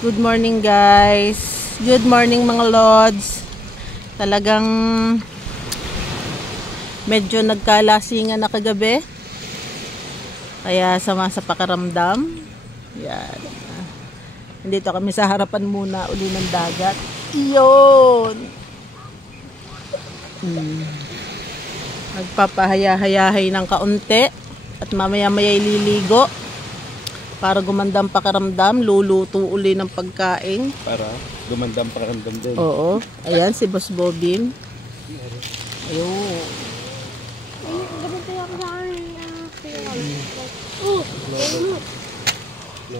Good morning guys. Good morning mga lods. Talagang medyo nagkalasingan na kagabi. Kaya sama sa pakiramdam. Yan. Nandito kami sa harapan muna uli ng dagat. Iyon. Nagpapahaya-hayahay ng kaunti. At mamaya-maya ililigo. Para gumandang pakiramdam, luluto uli ng pagkain. Para gumandang pakiramdam din. Oo. Ayan, si Boss Bobim. Ayun.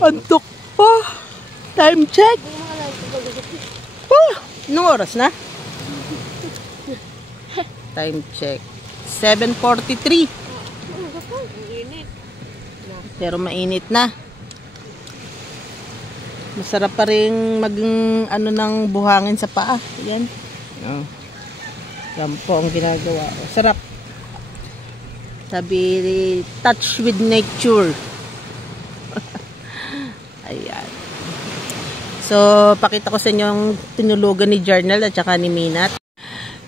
Antok pa. Time check. Anong oras na? Time check. 7:43. Pero mainit na. Masarap pa rin ng buhangin sa paa. Yan. Oh. Yan po ang ginagawa ko. Sarap. Sabi, touch with nature. Ayan. So, pakita ko sa inyo yung tinulugan ni Jarnel at saka ni Minat.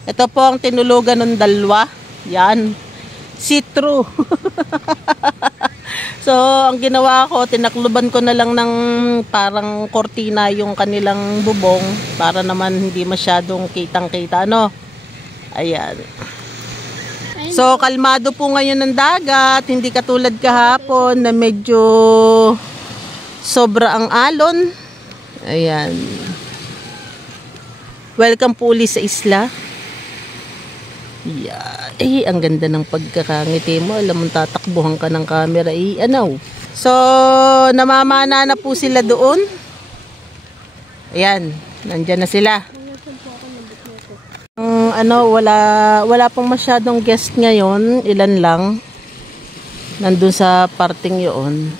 Ito po ang tinulugan ng dalawa. Yan. See-through. So, ang ginawa ko, tinakluban ko na lang ng parang kortina yung kanilang bubong para naman hindi masyadong kitang-kita, no? Ayan. So, kalmado po ngayon ng dagat. Hindi katulad kahapon na medyo sobra ang alon. Ayan. Welcome po ulit sa isla. Yeah. Ang ganda ng pagkakangiti mo. Alam mo, tatakbuhan ka ng camera. So, namamana na po sila doon. Ayan. Nandyan na sila. Wala pong masyadong guest ngayon. Ilan lang. Nandun sa parting yun.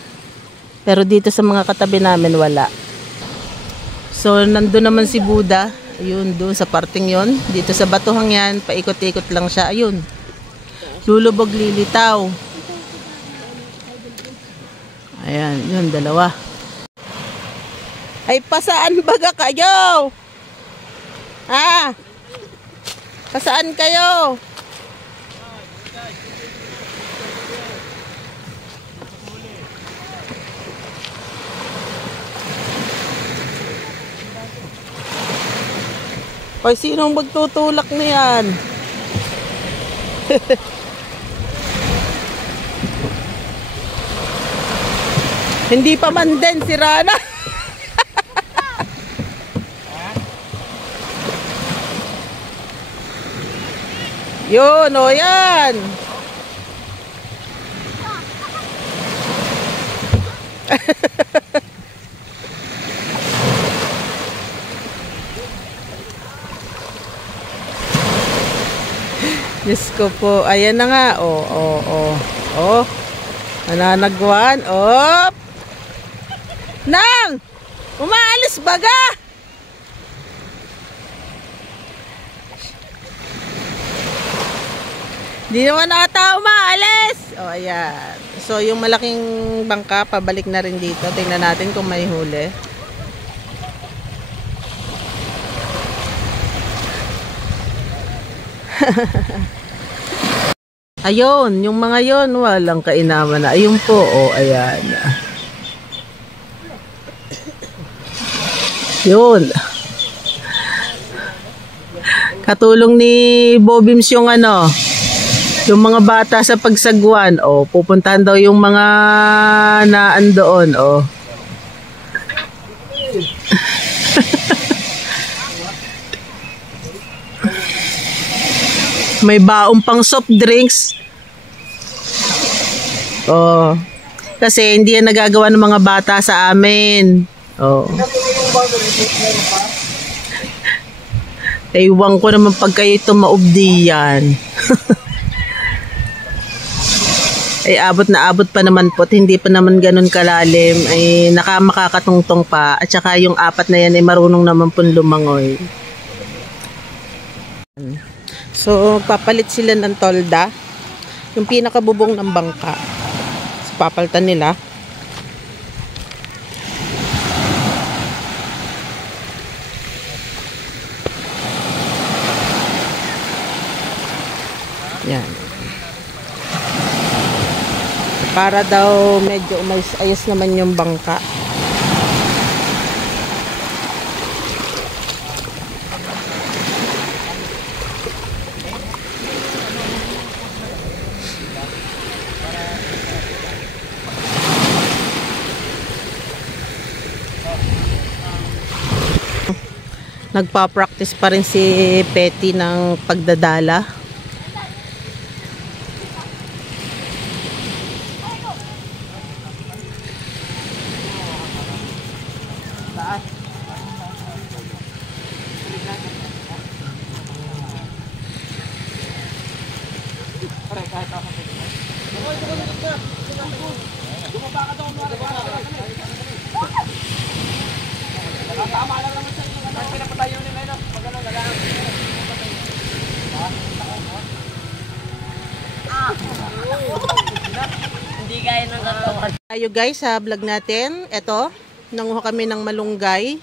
Pero dito sa mga katabi namin, wala. So, nandun naman si Buddha. Ayun, doon sa parting yon. Dito sa batuhang yan, paikot-ikot lang siya. Ayun. Lulubog lilitaw. Ayan, yun, dalawa. Ay, pasaan baga kayo? Ah! Pasaan kayo? Ay, sinong magtutulak na yan? Hindi pa man din si Rana. Yun, o yan. Diyos ko po. Ayan na nga. Oh. Nananagwan. Op! Nang! Umaalis baga! Di naman ata umaalis! O, ayan. So, yung malaking bangka, pabalik na rin dito. Tingnan natin kung may huli. Ayun, yung mga yon walang kainaman na. Ayun po, ayan. Yun. Katulong ni Bobims yung yung mga bata sa pagsagwan. Pupuntahan daw yung mga naandoon. May baong pang soft drinks. Kasi hindi yan nagagawa ng mga bata sa amin. Ewan ko naman pag kayo tumaubdi yan. Ay abot na abot pa naman po. Hindi pa naman ganun kalalim. Ay makakatungtong pa. At saka yung apat na yan ay marunong naman pong lumangoy. So, papalit sila ng tolda. Yung pinakabubong ng bangka. So, papalitan nila. Yan. Para daw medyo ayos naman yung bangka. Nagpa-practice pa rin si Petty ng pagdadala. Hindi gaya ng katawan. Tayo guys sa vlog natin. Ito, nanguha kami ng malunggay.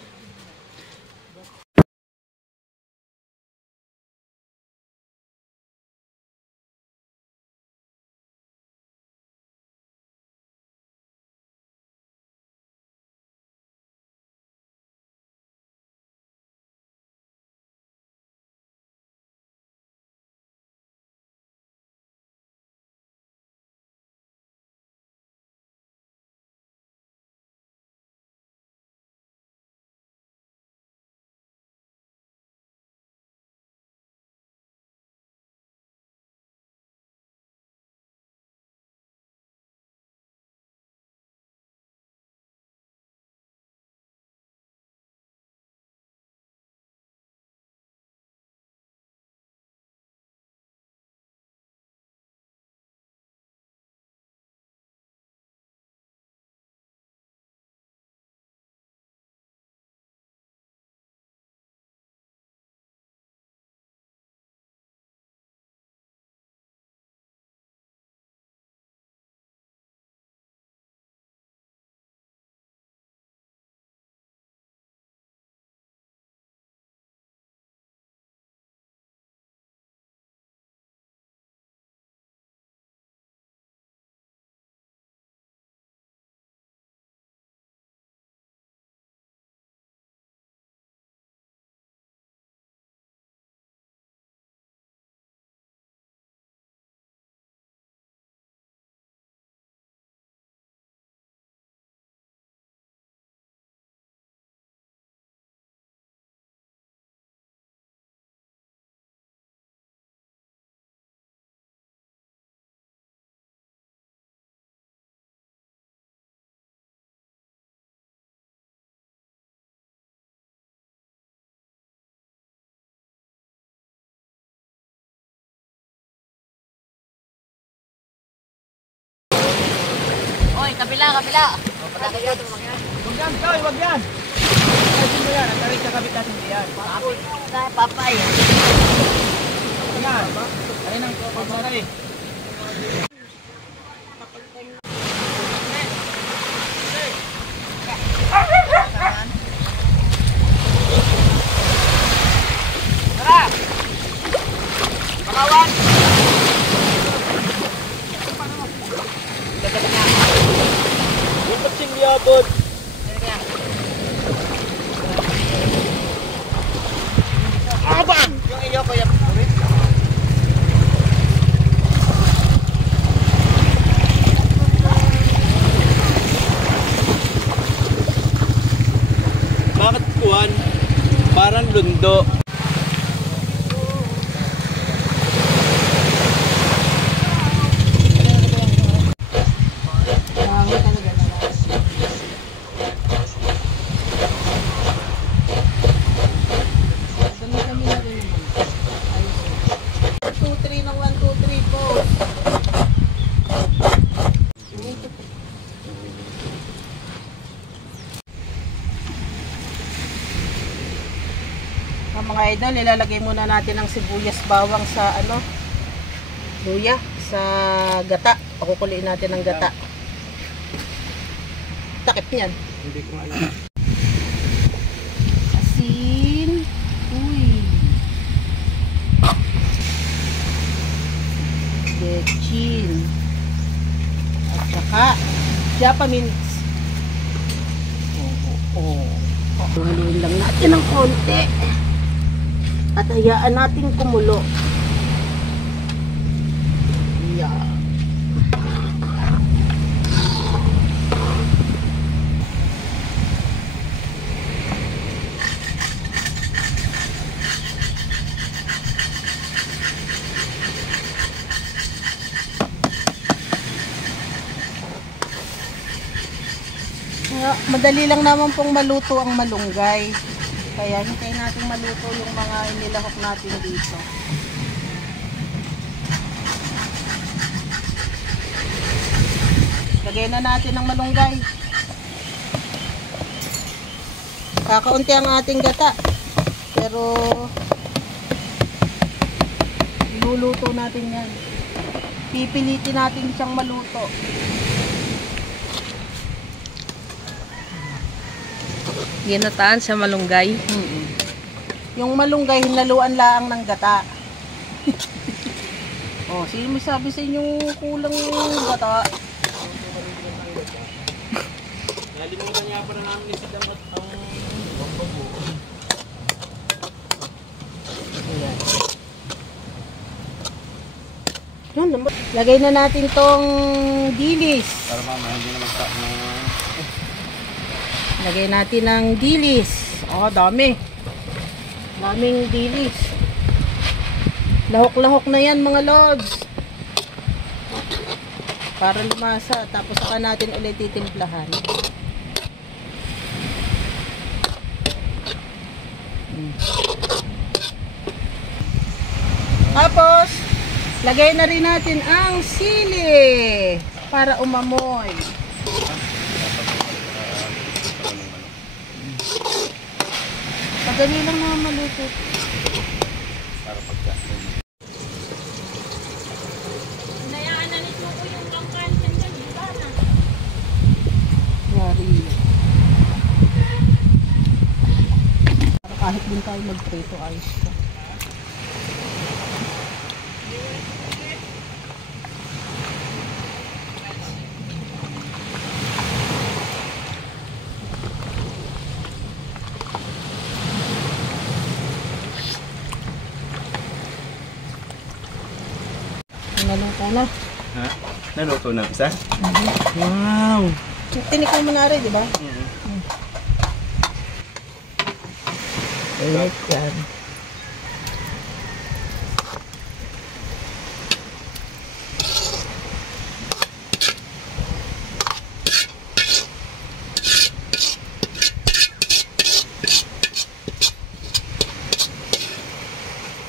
Oy, kabila, kabila. Wag yan, Joy, wag yan. Ayusin mo yan, ang tarik sa kabit natin diyan. Papay. Yan. Ayun ang pagsaray. Tara! Pakawan! Yung pagsing yabot. Abang! Yung iyo ko yung Bakit kuwan? Parang lundo. Mga idol, ilalagay muna natin ang sibuyas bawang sa luya, sa gata. Pakukuliin natin ang gata. Takip niyan. Hindi ko alam. Asin. Uy. bechin. At saka, Japanese. Haluin lang natin ng konti. At hayaan natin kumulo. Yeah. Madali lang naman pong maluto ang malunggay. Kaya hintayin natin maluto yung mga inilahok natin dito. Lagyan na natin ang malunggay. Kakaunti ang ating gata. Pero luluto natin yan. Pipilitin natin siyang maluto. Ginataan sa malunggay. Yung malunggay, hinaluan laang ng gata. Sino may sabi sa inyong kulang gata? Nalimutan niya pa na namin si Damot ang bambago. Lagay na natin tong dilis. Para mamaya hindi naman sa Lagay natin ng dilis. Dami. Daming dilis. Lahok-lahok na yan mga lods. Para lumasa. Tapos saka natin ulit titimplahan. Tapos, lagay na rin natin ang sili. Para umamoy. Madali lang naman maluto. para pagkain. Nayaan na nito ko yung bangkan dyan, di ba na? Yari. Para kahit din tayo magprito, ayos ko. Naluto na. Ha? Naluto na isa? Wow! Tinikman mo na rin, di ba? I like that.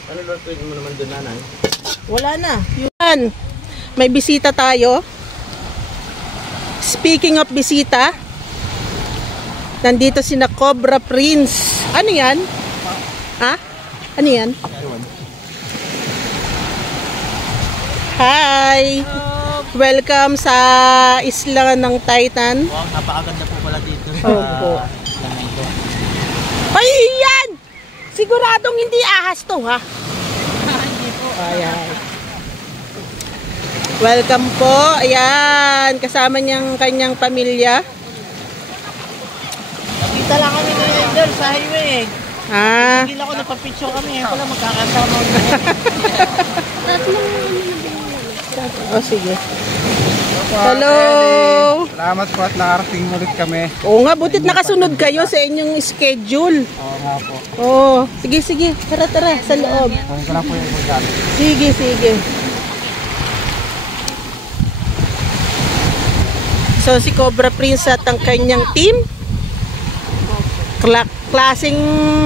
Ano lutuin mo naman doon, nanay? Wala na. Yun. May bisita tayo. Speaking of bisita, nandito sina Cobra Prince. Ano yan? Ha? Ano yan? Hi! Welcome sa isla ng Titan. Wow, napakaganda po pala dito sa Opo. isla na ito. Ay, yan! Siguradong hindi ahas to, ha? Hindi po. Ayan. Welcome po. Ayan. Kasama niyang kanyang pamilya. Nakita lang kami ni Angel sa highway. Ah. Hindi ako napapicture kami. Ngayon pala magkakasama. Oh, sige. Hello. Salamat po at nakarating ulit kami. Oo nga, butit nakasunod kayo sa inyong schedule. Oo nga po. Oo. Sige, sige. Tara, tara. Sa loob. Kung ko na po yung magkano. Sige, sige. So, si Cobra Prince at ang kanyang team. Klaseng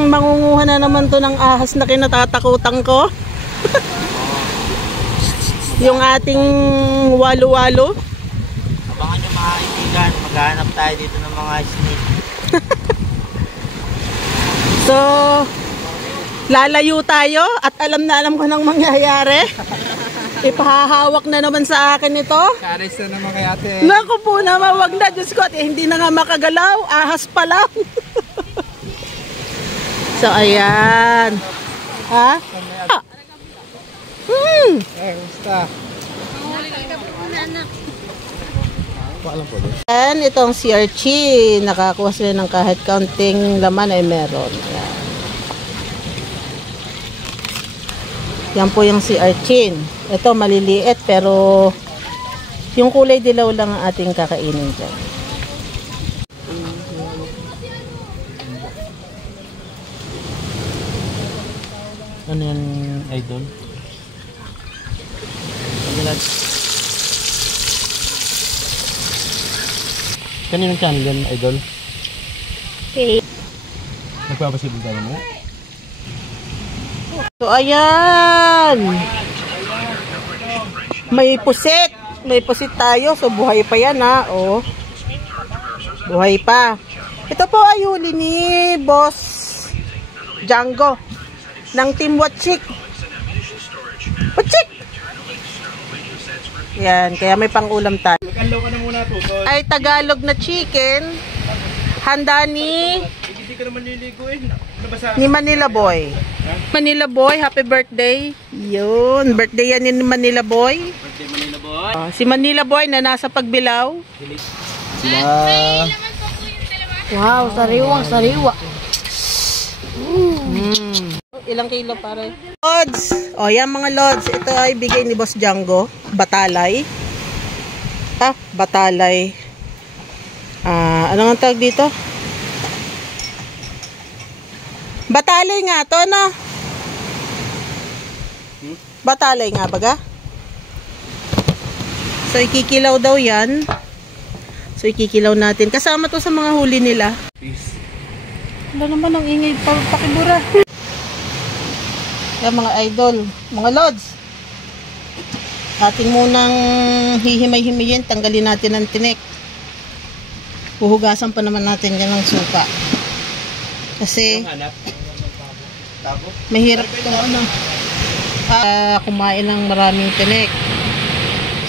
mangunguha na naman to ng ahas na kinatatakutan ko. Yung ating walo-walo. Abangan nyo mga kaibigan. Maghahanap tayo dito ng mga snake. So, lalayo tayo at alam na alam ko nang mangyayari. Ipahahawak na naman sa akin ito. Karis na naman kay ate. Naku po naman, wag na. Diyos ko, hindi na nga makagalaw. Ahas pa lang. So, ayan. Ha? Gusta. anak. And itong si Archie, nakakuha sila ng kahit kaunting laman ay meron. Ayan. Yan po yung si Archie. Ito maliliit pero yung kulay dilaw lang ang ating kakainin dyan. Ano yan, idol? Kaninong channel yan, idol? Okay. Nagpapasilip tayo mo? So ayan. May pusit. May pusit tayo. So buhay pa yan ha. Oh. Buhay pa. Ito po ay huli ni Boss Django ng Team Watchik. Watchik! Yan. Kaya may pangulam tayo. Mag-allow ka na muna to. Ay Tagalog na chicken. Handa ni Hindi ka naman niligo eh. Nabasa. ni Manila Boy. Manila Boy, happy birthday. Yun, birthday yan ni Manila Boy. Birthday Manila boy. Si Manila Boy na nasa Pagbilao. Sila. Wow, sariwang sariwa. Ilang kilo pare? Lods. O yan mga lods. Ito ay bigay ni Boss Django. Batalay. Batalay. Ano nga tawag dito? Batalay nga to, no? Batalay nga baga? So ikikilaw daw yan. So ikikilaw natin. Kasama to sa mga huli nila. Peace. Wala naman ang ingay pakibura. Kaya mga idol, mga lods. Ating munang hihimay-himayin, tanggalin natin ang tinik. Huhugasan pa naman natin yan ng suka. Kasi mahirap itong kumain ng maraming tinik.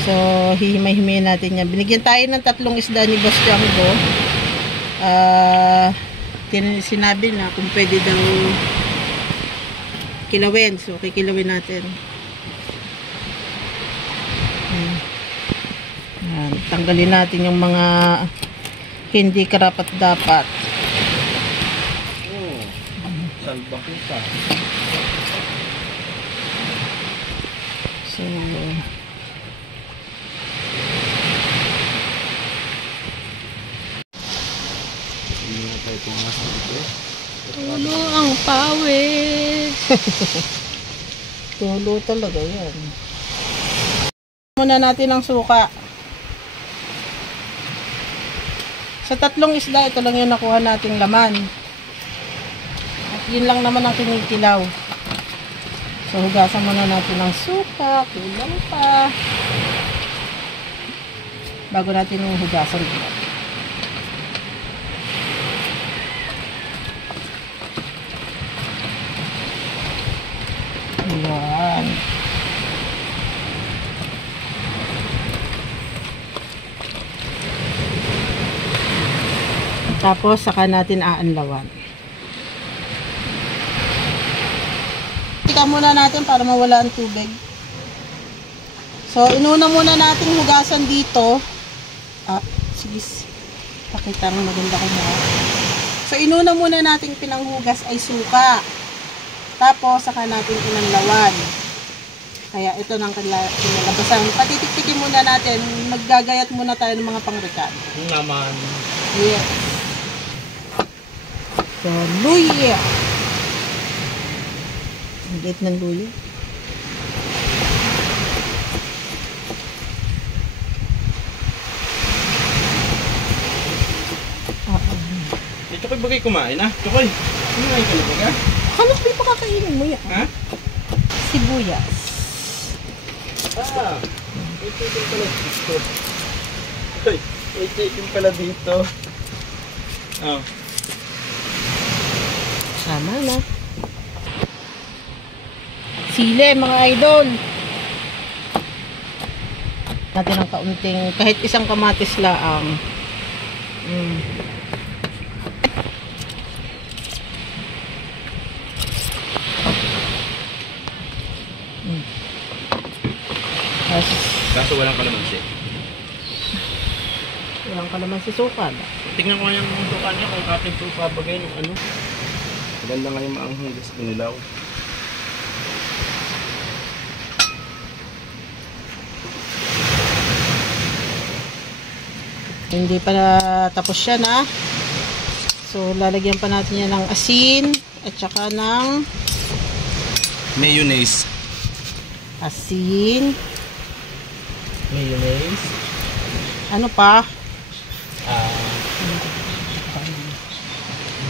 So hihimay-himayin natin yan. Binigyan tayo ng 3 isda ni Boss Django. Sinabi na kung pwede daw kilawin. So kikilawin natin. Tanggalin natin yung mga hindi karapat-dapat. Salba ko pa. So Tulo ang pawis. tulo talaga yan. Muna natin ang suka. Sa 3 isda, ito lang yung nakuha nating laman. At yun lang naman ang kinikilaw. So hugasan muna natin ang suka. Kulang pa. Bago natin yung hugasan dito. Ayan. Tapos saka natin aanlawan. Tika muna natin para mawala ang tubig. So inuna muna natin hugasan dito. Sige. Pakita ng maganda ko na. So inuna muna natin pinanghugas ay suka. Tapos saka natin pinanlawan. Kaya ito nang kinalabasan. Patitik-tikin muna natin. Maggagayat muna tayo ng mga pangrekan. Naman. Yes. So, luya. Ang liit ng luya. Chokoy bagay kumain ha? Chokoy, kumain ka na baga? Halos may pakakainin mo yan. Ha? Sibuyas. May chicken pala dito. Ay, may chicken pala dito. Sama na. Sile, mga idol. Natin ang kaunting, kahit isang kamatis laang. Kaso walang kalamansi. Walang kalamansi sukal. Tingnan ko yung suka niya kung ating suka bagay ng ano. Maganda nga yung maanghang gas kinilaw. Hindi pa tapos yan ha. So lalagyan pa natin yan ng asin at saka ng Mayonnaise. asin. Mayonnaise. Ano pa?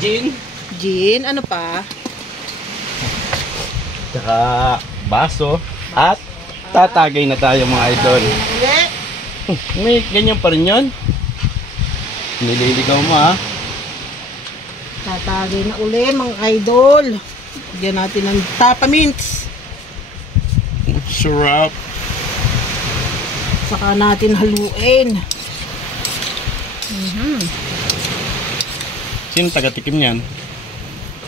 Gin. Gin. Ano pa? Tsaka baso. At tatagay na tayo mga idol. Ulit. May ganyan pa rin yun. Nililigaw mo ha. Tatagay na uli mga idol. Bigyan natin ng tapa mints. Syrup. Saka natin haluin. Sino taga-tikim niyan?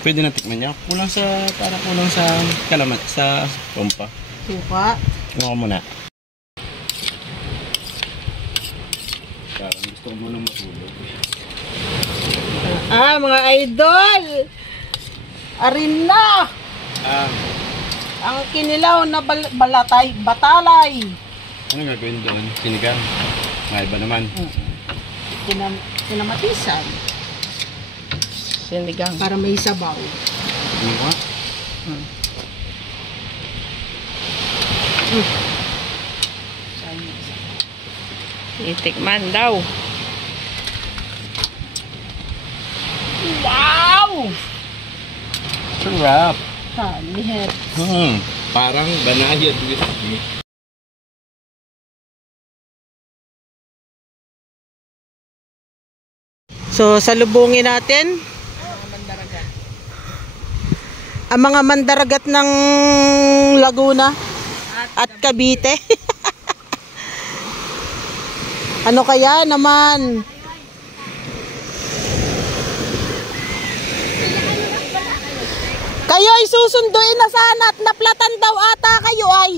Pwede na tikman niya. Kulang sa kalamat, sa pompa. Suka. Ano ko muna? Parang gusto ko muna matulog. Mga idol! Arin na! Ang kinilaw na batalay. Ano gagawin doon? Sinigang? May iba naman. Kinamatisan. Sinigang. Para may sabaw. Ano ka? Itikman daw. Wow! Syrup. Lihet. Parang banayad whiskey. So, salubungin natin ang mga mandaragat ng Laguna at Cavite. Ano kaya naman? Kayo ay susunduin na sana at naplatan daw ata kayo ay.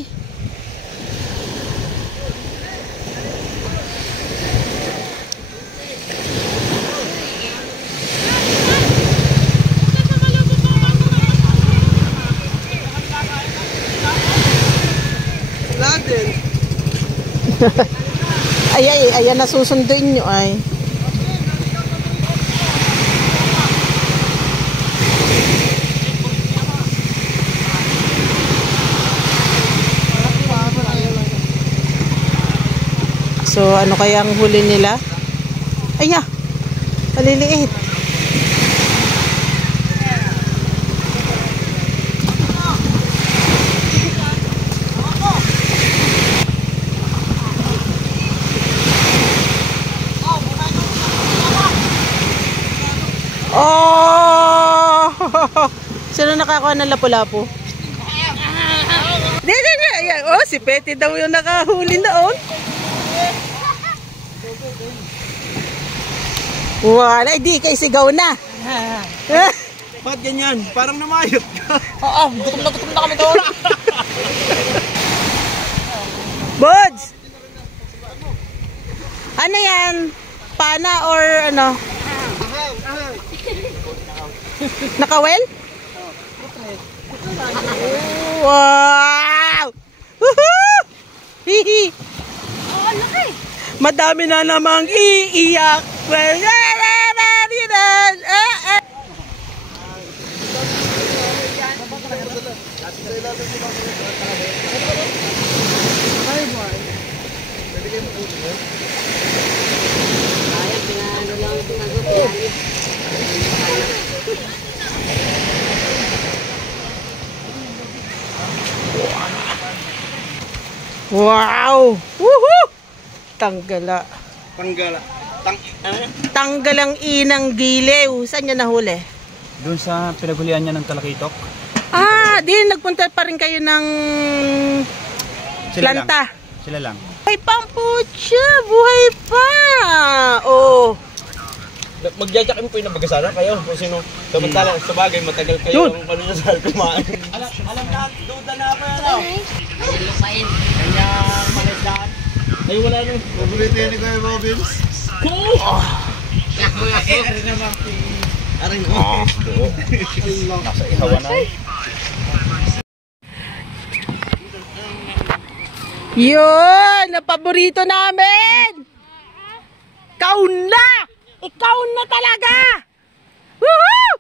Ayan na susunduin nyo ay. So ano kaya ang huli nila? Aya, maliliit. Oh! Sino nakakuha ng lapu-lapu? Oh, si Petty daw yung nakahuli noon. Wala, di kay sigaw na. Bakit ganyan? Parang namayot ka. Oo, gutom na kami doon. Buds! Ano yan? Pana or ano? Nakawel? Wow! Woohoo! Hihi! Oo, laki. Madami na namang iiyak. Wow! Woohoo! Tanggala. Tanggal ang inang gilew. Saan niya nahuli? Doon sa pinagulian niya ng Talakitok. Di nagpunta pa rin kayo ng planta. Sila lang. Ay, pampucha! Buhay pa! Oh! Magjajakin po yung nabagasara kayo kung sino. Samantalang sa bagay, matagal kayo ang panunasal kumain. Alam na, duda na ako yan. Lupain. Kanyang malisdaan. Ay, wala nung. Paborito yan ni Kuya Bobins. Aring mo. Nasa ihawan na. Yun! Ang paborito namin! Kaun na! Ikaun na talaga! Woohoo!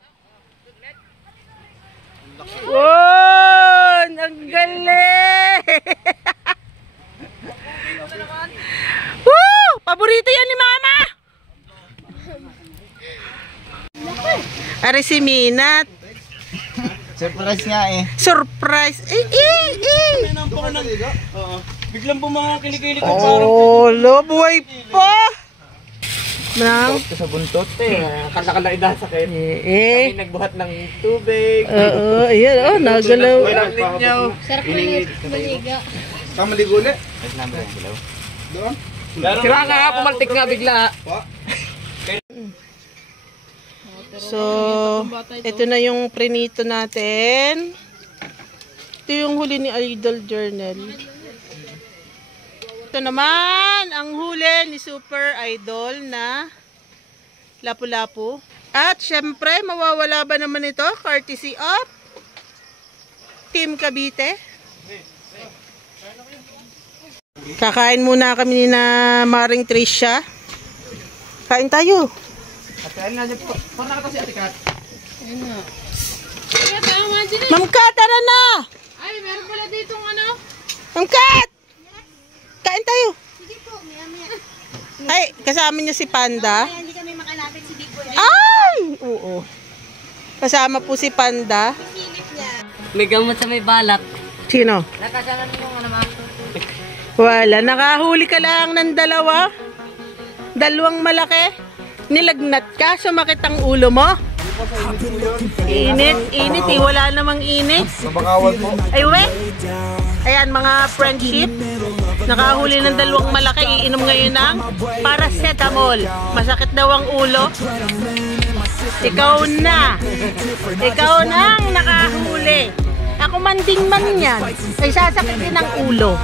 Wow! Ang galing! Woo! Paborito yan ni Mama! Ari si Minat. Surprise nga eh. Surprise! May nampako ng... Biglang bumanga kilikili ko parang... Oh, buhay pa! Manang? Sa buntot eh. Kala-kala idasakit. Eh. Kami nagbuhat ng tubig. Oo, ayan. Oh, nagalaw. Sarap maliga. Saan maligo ulit? Doon? Sira nga, pumaltik nga bigla. So, ito na yung prinito natin. Ito yung huli ni Idol Journal. Ito naman, ang huli ni Super Idol na lapu-lapu. At syempre, mawawala ba naman ito? Courtesy of Team Cavite. Kakain muna kami ni na Maring Trisha. Kain tayo. Kain nga dyan po. Parang nakata si Ate Kat. Ayun na. Kaya tama dyan eh. Ma'am Kat, tara na! Ay, meron pala ditong ano. Ma'am Kat! Kain tayo. Sige po, maya-maya. Ay, kasama niyo si Panda. Kaya hindi kami makalapit si Big Boy. Ay! Oo. Kasama po si Panda. Silip niya. May gamot sa may balat. Sino? Nakasalan mo nga naman. Wala. Nakahuli ka lang ng dalawa. Dalawang malaki. Nilagnat ka. Sumakit ang ulo mo. Init. Init eh. Wala namang init. Mabakawan po. Ay, we. Ayan, mga friendship. Nakahuli ng dalawang malaki. Iinom ngayon ng paracetamol. Masakit daw ang ulo. Ikaw na. Ikaw na ang nakahuli. Ako manding man yan. Ay sasakit din ang ulo.